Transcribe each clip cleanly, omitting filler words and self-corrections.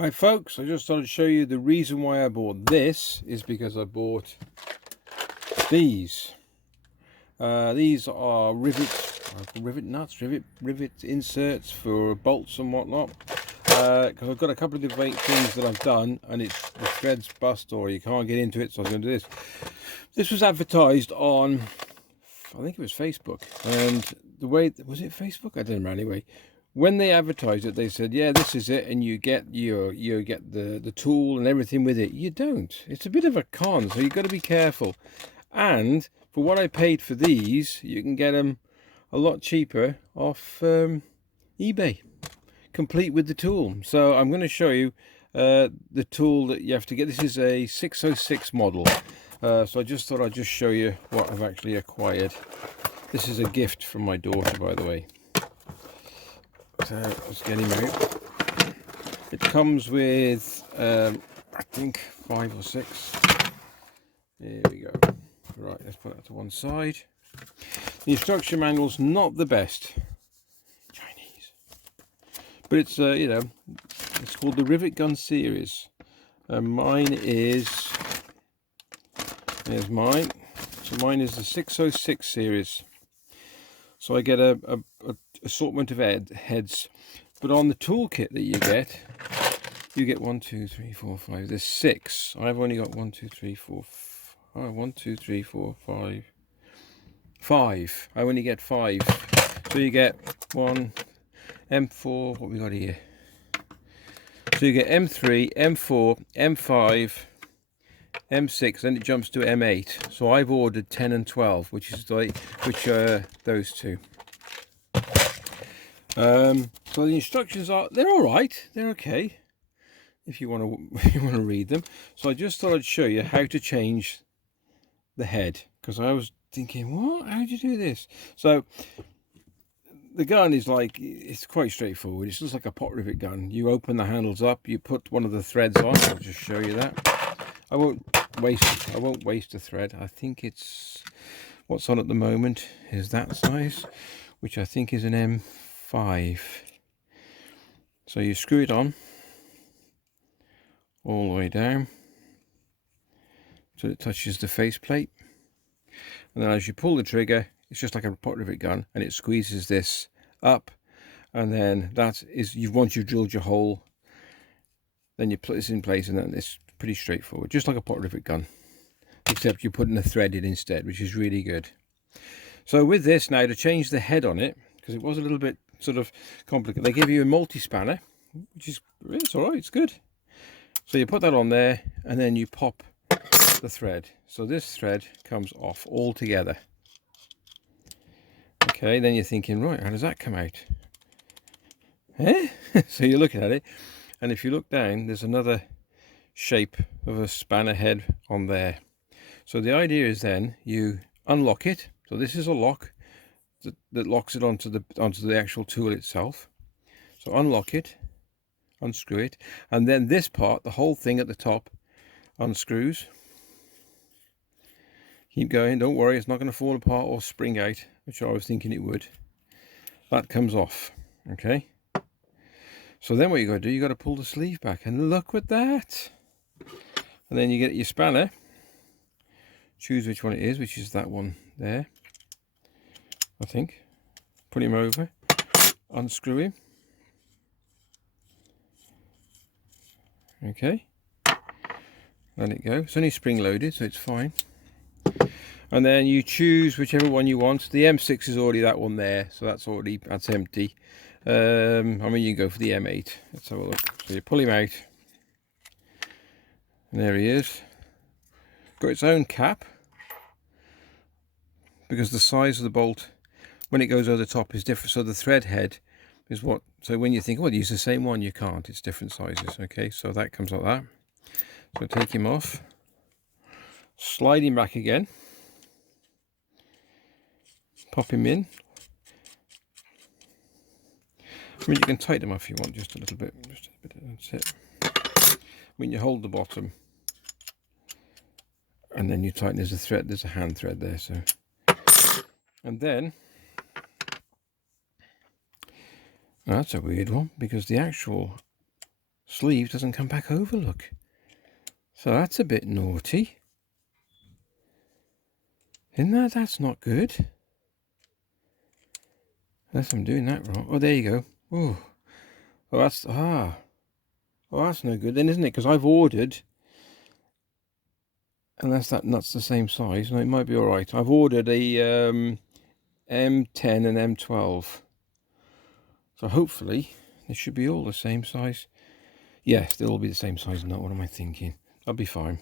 Hi folks, I just thought I'd show you the reason why I bought this is because I bought these. These are rivet nuts, rivet inserts for bolts and whatnot. Because I've got a couple of different things that I've done and the thread's bust or you can't get into it, so I was going to do this. This was advertised on, I think it was Facebook, and the way, was it Facebook? I don't remember anyway. When they advertised it, they said, yeah, this is it, and you get the tool and everything with it. You don't. It's a bit of a con, so you've got to be careful. And for what I paid for these, you can get them a lot cheaper off eBay, complete with the tool. So I'm going to show you the tool that you have to get. This is a 606 model. So I just thought I'd just show you what I've actually acquired. This is a gift from my daughter, by the way. So let's get him out. It comes with, I think, 5 or 6. There we go. Right, let's put that to one side. The instruction manual's not the best. Chinese. But it's, you know, it's called the Rivet Gun series. Mine is, there's mine. So mine is the 606 series. So I get a assortment of heads, but on the toolkit that you get 1, 2, 3, 4, 5. There's 6. I've only got 1, 2, 3, 4, 5. 1, 2, 3, 4, 5. 5. I only get 5. So you get 1 M4. What we got here? So you get M3, M4, M5, M6, then it jumps to M8. So I've ordered 10 and 12, which are those two. So the instructions they're all right. They're okay if you want to read them. So I just thought I'd show you how to change the head, because I was thinking, what? How do you do this? So the gun is like, it's quite straightforward. It's just like a pot rivet gun. You open the handles up, you put one of the threads on. I'll just show you that. I won't waste a thread. I think it's, what's on at the moment is that size, which I think is an M5. So you screw it on all the way down so it touches the faceplate, and then as you pull the trigger, it's just like a pot rivet gun, and it squeezes this up, and then that is, once you've drilled your hole, then you put this in place, and then it's pretty straightforward, just like a pot rivet gun, except you're putting a thread in instead, which is really good. So with this now, to change the head on it, because it was a little bit sort of complicated, they give you a multi-spanner, which is, it's all right, it's good. So you put that on there, and then you pop the thread. So this thread comes off all together. Okay, then you're thinking, right, how does that come out? Eh? So you're looking at it, and if you look down, there's another shape of a spanner head on there. So the idea is then you unlock it. So this is a lock that locks it onto the actual tool itself. So unlock it, unscrew it, and then this part, the whole thing at the top, unscrews. Keep going, don't worry, it's not going to fall apart or spring out, which I was thinking it would. That comes off. Okay, so then what you got to do, you got to pull the sleeve back, and look at that. And then you get your spanner, choose which one it is, which is that one there, I think. Put him over, unscrew him. Okay, let it go. It's only spring loaded, so it's fine. And then you choose whichever one you want. The M6 is already that one there, so that's empty. I mean, you can go for the M8. Let's have a look. So you pull him out, and there he is. Got its own cap, because the size of the bolt when it goes over the top is different. So the thread head is what, so when you think, well, use the same one, you can't, it's different sizes. Okay, so that comes like that. So take him off, slide him back again, pop him in. I mean, you can tighten them up if you want, just a little bit, that's it. I mean, you hold the bottom, and then you tighten. There's a thread, there's a hand thread there, so, and then, that's a weird one, because the actual sleeve doesn't come back over, look. So that's a bit naughty. Isn't that? That's not good. Unless I'm doing that wrong. Oh, there you go. Oh, oh that's, oh, that's no good then, isn't it? Because I've ordered, unless that nut's the same size, no, it might be all right. I've ordered a M10 and M12. So hopefully they should be all the same size. Yes, they'll all be the same size nut. What am I thinking? I'll be fine.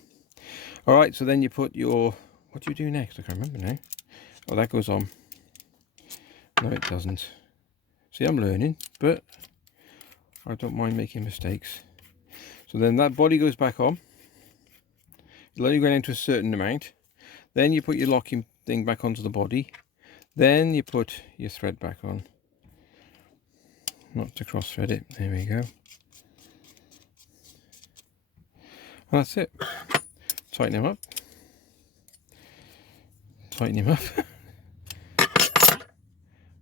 All right, so then you put your, what do you do next? I can't remember now. Oh, that goes on. No, it doesn't. See, I'm learning, but I don't mind making mistakes. So then that body goes back on. You'll only go into a certain amount. Then you put your locking thing back onto the body. Then you put your thread back on. Not to cross thread it. There we go. And that's it. Tighten him up. Tighten him up.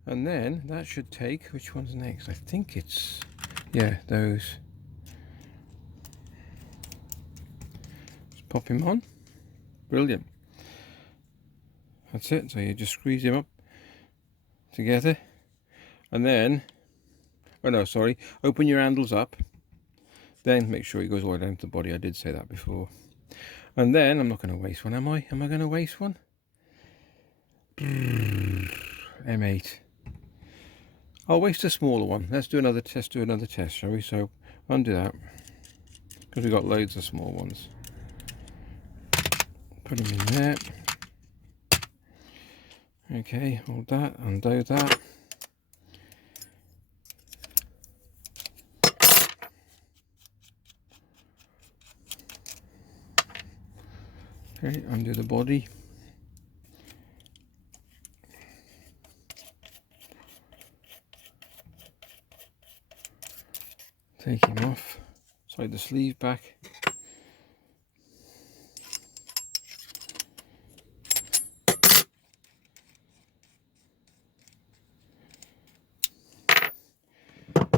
And then that should take, which one's next? I think it's, yeah, those. Just pop him on. Brilliant. That's it. So you just squeeze him up together. And then, oh no, sorry, open your handles up. Then make sure it goes all the way down to the body. I did say that before. And then, I'm not going to waste one, am I? Am I going to waste one? M8. I'll waste a smaller one. Let's do another test, shall we? So, undo that. Because we've got loads of small ones. Put them in there. Okay, hold that, undo that. Okay, undo the body. Take him off. Slide the sleeve back.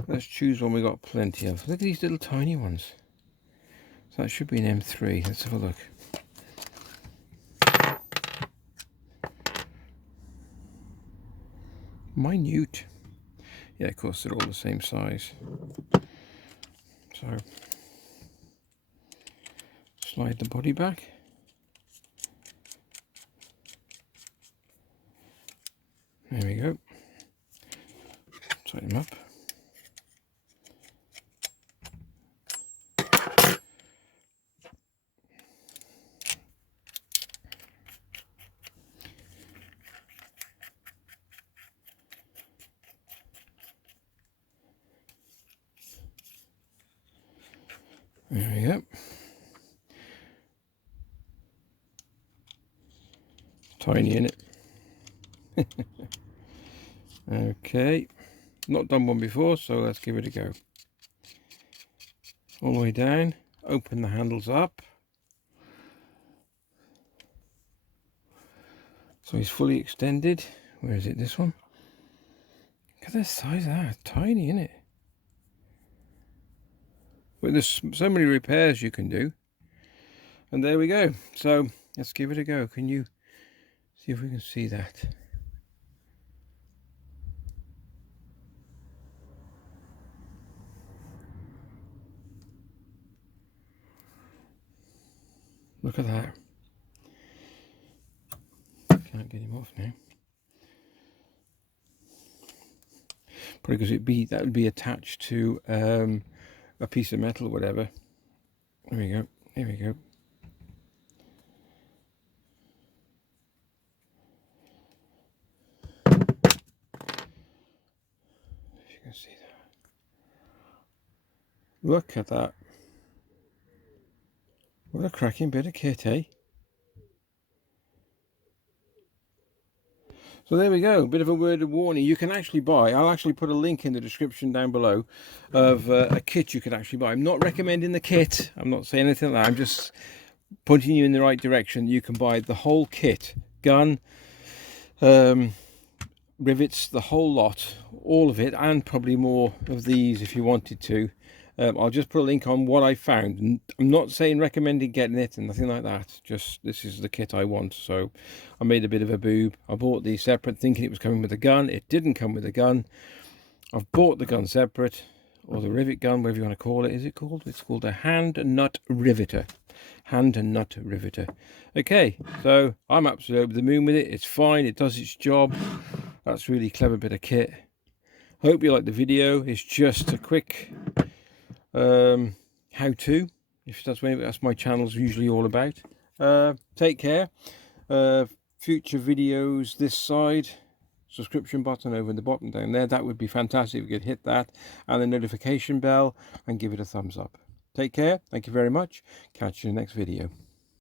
Let's choose one we got plenty of. Look at these little tiny ones. So that should be an M3. Let's have a look. Minute. Yeah, of course they're all the same size. So slide the body back. There we go. Tighten them up. There we go. Tiny in it. Okay. Not done one before, so let's give it a go. All the way down. Open the handles up. So he's fully extended. Where is it? This one? Look at the size of that. Tiny, isn't it? But there's so many repairs you can do. And there we go. So let's give it a go. Can you see if we can see that? Look at that. Can't get him off now. Probably because that would be attached to a piece of metal or whatever. There we go. There we go. If you can see that. Look at that. What a cracking bit of kit, eh? So there we go, bit of a word of warning. You can actually buy, I'll actually put a link in the description down below of a kit you can actually buy. I'm not recommending the kit, I'm not saying anything like that, I'm just pointing you in the right direction. You can buy the whole kit, gun, rivets, the whole lot, all of it, and probably more of these if you wanted to. I'll just put a link on what I found. I'm not saying recommending getting it and nothing like that, just this is the kit I want. So I made a bit of a boob. I bought these separate thinking it was coming with a gun. It didn't come with a gun. I've bought the gun separate, or the rivet gun, whatever you want to call it. Is it called? It's called a hand nut riveter. Hand nut riveter. Okay, so I'm absolutely over the moon with it. It's fine, it does its job. That's really clever bit of kit. Hope you like the video. It's just a quick how-to, if that's my channel's usually all about. Take care. Future videos this side, subscription button over in the bottom down there, that would be fantastic if you could hit that, and the notification bell, and give it a thumbs up. Take care, thank you very much, catch you in the next video.